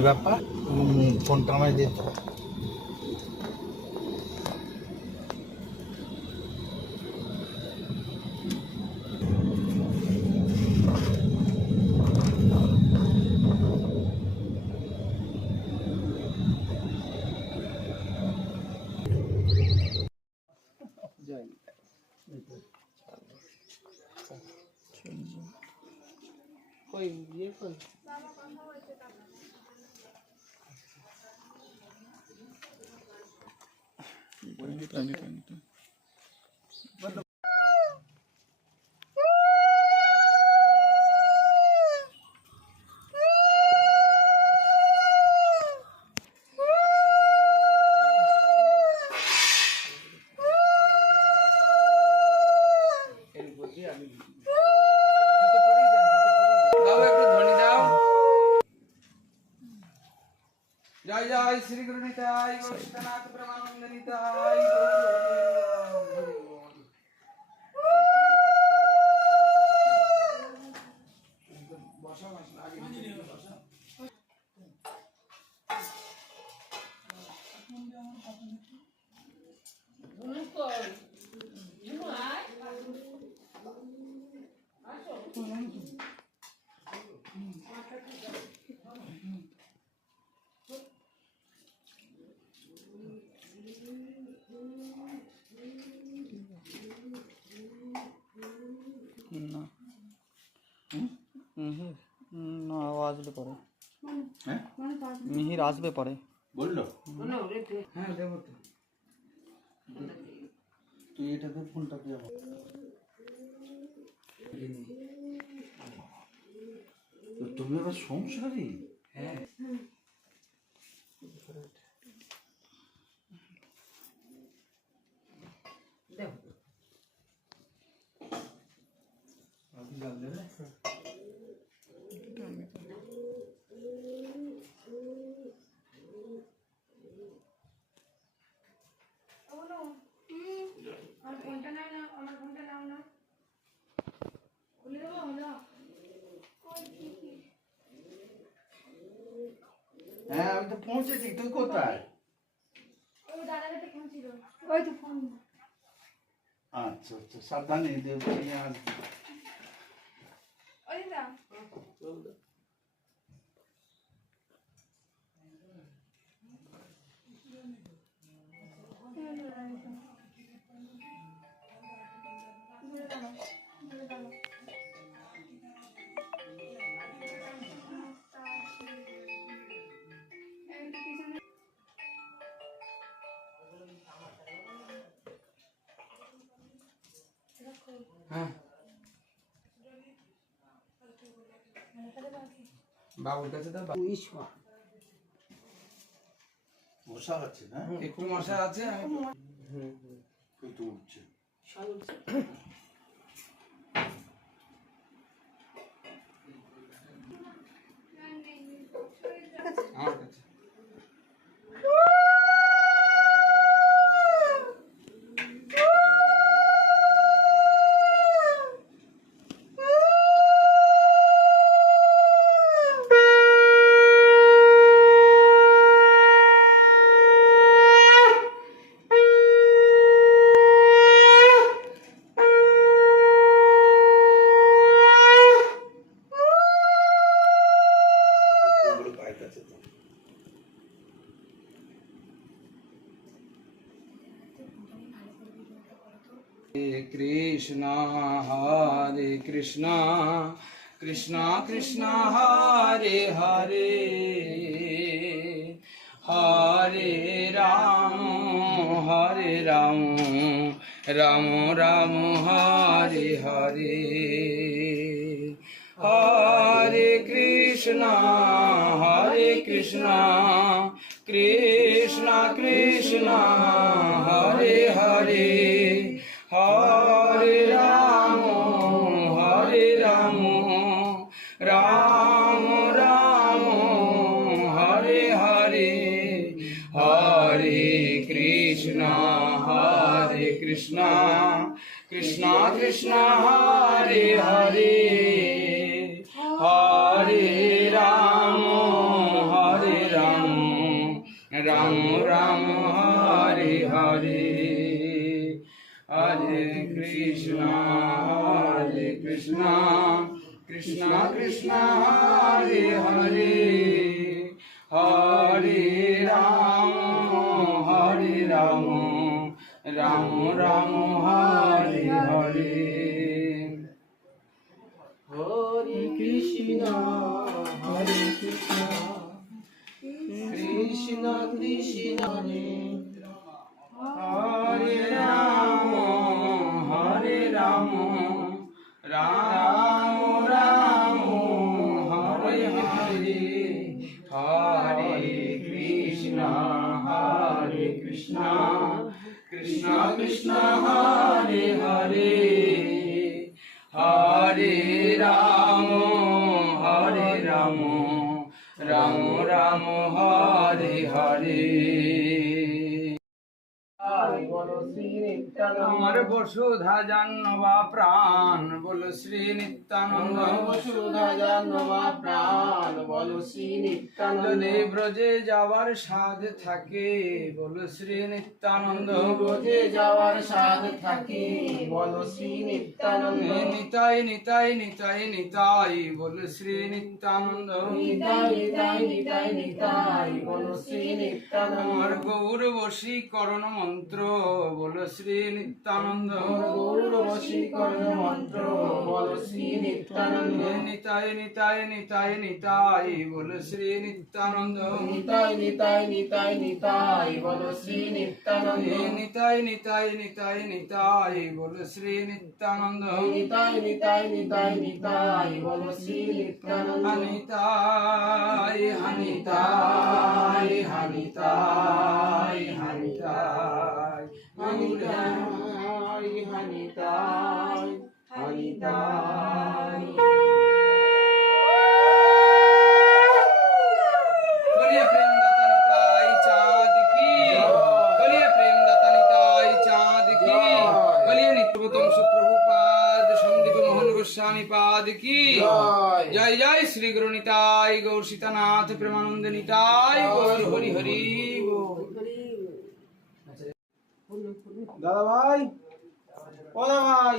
এই ব্যাপার ফোনটা আমায় দিতে হবে। कोई ये कोई जय जय श्री गुरु निताई गौरीनाथ ब्रह्मानंद निताई না না আসবে পরে। হ্যাঁ মিহির আসবে পরে বললো। হ্যাঁ দেবো তো তুই এটাতে ফোনটা দিয়ে তুমি আবার সংসারী। হ্যাঁ হ্যাঁ আমি তো পৌঁছেছি, তুই কোথায়? আচ্ছা আচ্ছা সাবধানে নিয়ে আসবি। হ্যাঁ বাবুর কাছে তো মশা আছে না? একটু মশা আছে। একটু উঠছে। আমার কাছে कृष्णा हरे कृष्णा कृष्णा कृष्णा हरे हरे हरे राम राम राम हरे हरे हरे कृष्णा कृष्णा कृष्णा हरे हरे हरे राम राम राम हरे हरे हरे कृष्णा कृष्णा कृष्णा हरे हरे हरे राम রাম রাম হরে হরে, হরে কৃষ্ণ কৃষ্ণ কৃষ্ণ হরে হরে, হরে রাম রাম রাম হরে হরে। হরে কৃষ্ণ কৃষ্ণ কৃষ্ণ হরে রাম রাম রাম হরে হরে, হরে কৃষ্ণ কৃষ্ণ কৃষ্ণ হরে হরে, হরে রাম রাম রাম হরে হরে। বলো শ্রী নিত্যানন্দ, আমার বসুধা জাহ্নবা প্রাণ, বলো শ্রী নিত্যানন্দ। বসুধা জাহ্নবা প্রাণ, বলো শ্রী নিত্যানন্দ। যদি ব্রজে যাওয়ার সাধ থাকে, বলো শ্রী নিত্যানন্দ। ব্রজে যাওয়ার সাধ থাকে, বলো শ্রী নিত্যানন্দ। নিতাই নিতাই নিতাই নিতাই, বলো শ্রী নিত্যানন্দ। নিতাই নিতাই নিতাই নিতাই, বলো শ্রী নিত্যানন্দ। আমার গৌর বশীকরণ মন্ত্র, বলো শ্রী নিত্যানন্দ। গৌর বশীকরণ মন্ত্র, বলো শ্রী নিত্যানন্দ। নিতাই নিতাই নিতাই নিতাই, বলো শ্রী নিত্যানন্দ। নিতাই নিতাই নিতাই নিতাই, বলো শ্রী নিত্যানন্দ। নিতাই নিতাই নিতাই নিতাই, বলো শ্রী নিত্যানন্দ। নিতাই নিতাই নিতাই নিতাই, বলো শ্রী নিত্যানন্দ। হানিতাই হানিতাই হানিতাই হানিতাই, হানিতাই হানিতাই হানিতাই। বলিয়ে প্রেম দাতা নিতাই চাঁদ কি, বলিয়ে প্রেম দাতা নিতাই চাঁদ কি, বলিয়ে নিত্যতম সুপ্রভুপাদ সন্দীপ মোহন গোস্বামী পাদ কি জয়। জয় শ্রী গুরু নিতাই গৌর সীতানাথ প্রেমানন্দ নিতাই গৌর হরি হরি বল। দাদা ভাই, ও দাদা ভাই,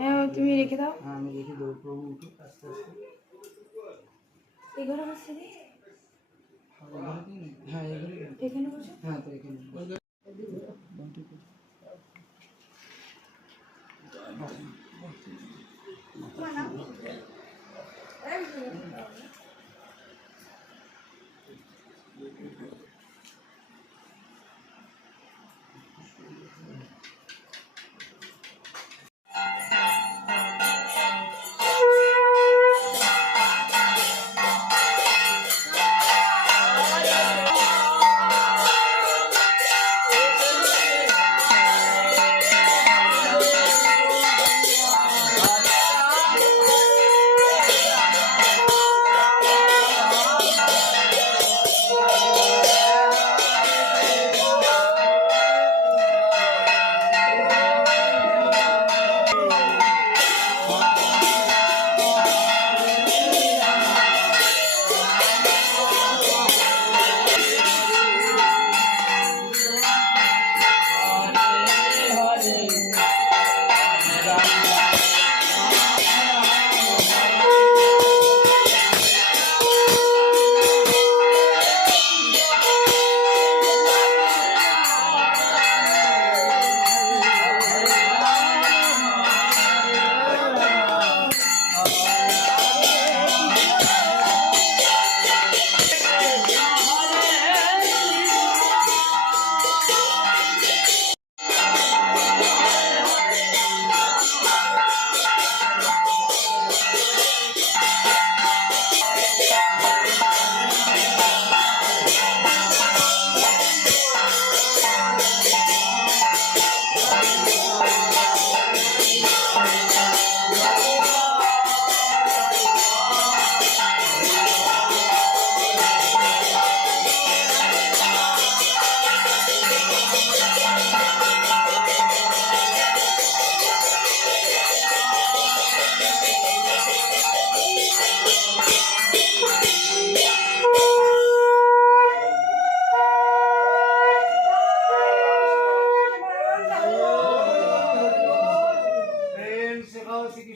হ্যাঁ তুমি রেখে দাও। আমি দেখি দেবো প্রভু উঠুক আস্তে আস্তে। এখানে বসে দি, হ্যাঁ এগুলি, এখানে বসে। হ্যাঁ তো এখানে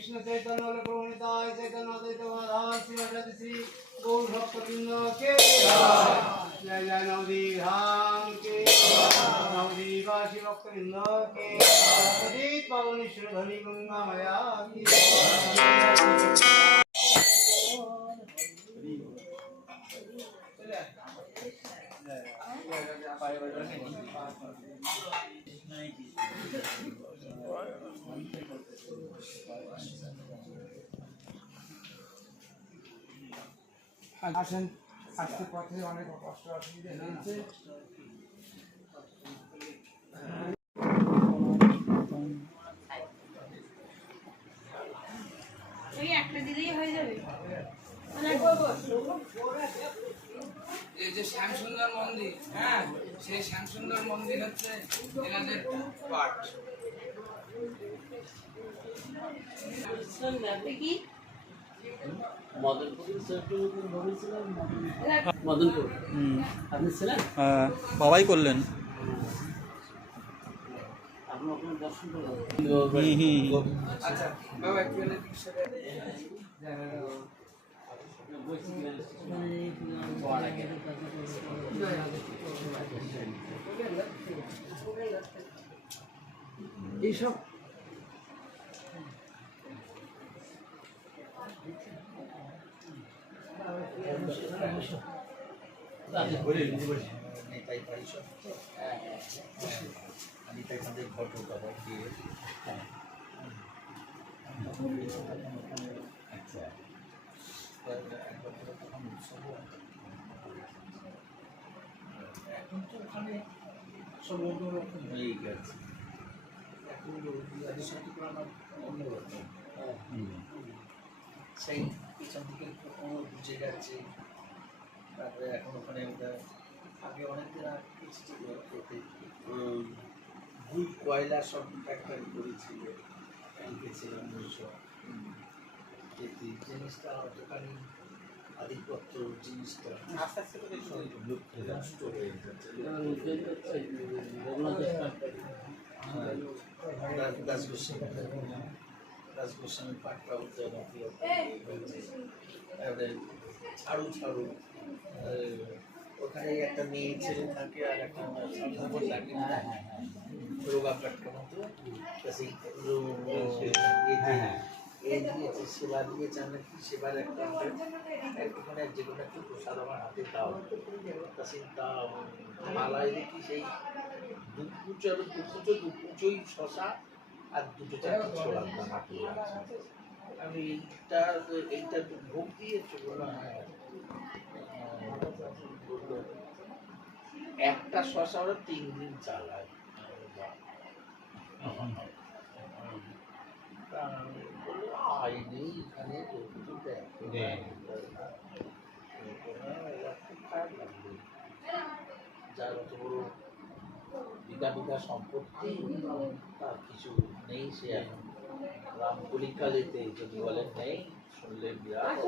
কৃষ্ণ চৈতন্য প্রভু নিতাই চৈতন্য অদ্বৈত গদাধর শ্রীবাসাদি শ্রী গৌর ভক্তবৃন্দ কে জয় জয় নবদ্বীপ ধাম কে নবদ্বীপবাসী ভক্তবৃন্দ কে অজিত পাবনেশ্বর ধনী গঙ্গা মায়া কি আসেন, আসতে পথে অনেক কষ্ট অসুবিধা হয়েছে। ওই একটা দিলেই হয়ে যাবে। এই যে শ্যামসুন্দর মন্দির, হ্যাঁ, সেই শ্যামসুন্দর মন্দির হচ্ছে এনাদের পাঠ। কি মদনপুর হুম আপনি ছিলেন? হ্যাঁ বাবাই করলেন। আপনি ওখানে দর্শন করলেন? আচ্ছা বাবা একটু এলে সরে। এইসব এখন তো ওখানে সব অন্যরকম হয়ে গেছে। এখন সাথে করানো অন্যরকম। সেই পিছন থেকে কোমর বুঝে গেছে। তারপরে এখন ওখানে ওটা আগে অনেকদিন আগে ছিল গুড কয়লা সব ফ্যাক্টরি করেছিল, গেছিলাম ওইসব জিনিসটা অতখানি আধিপত্য জিনিসটা আস্তে আস্তে করে নষ্ট হয়ে যাচ্ছে। দাস গোস্বামী পাঠটা ছাড়ু ছাড়ু ওখানে একটা মেয়ে ছেলে থাকে আর একটা থাকে রোগা পাটকা মতো দিয়েছে সেবা দিয়েছে আমরা কি সেবার একটা ওখানে যে কোনো একটু প্রসাদ আমার হাতে দাও তা চিন্তা মালায় দেখি সেই দু কুচোই শশা আর দুটো চারটে ছোলার দানা পড়ে আছে। আমি এইটা ভোগ দিয়েছো বলো হ্যাঁ। একটা শশা ওরা 3 দিন চালায়। এখানে যার অত বড় বিঘা সম্পত্তি তার কিছু নেই, সে এখন রামকলিকালেতে যদি বলেন নেই শুনলে বিরাট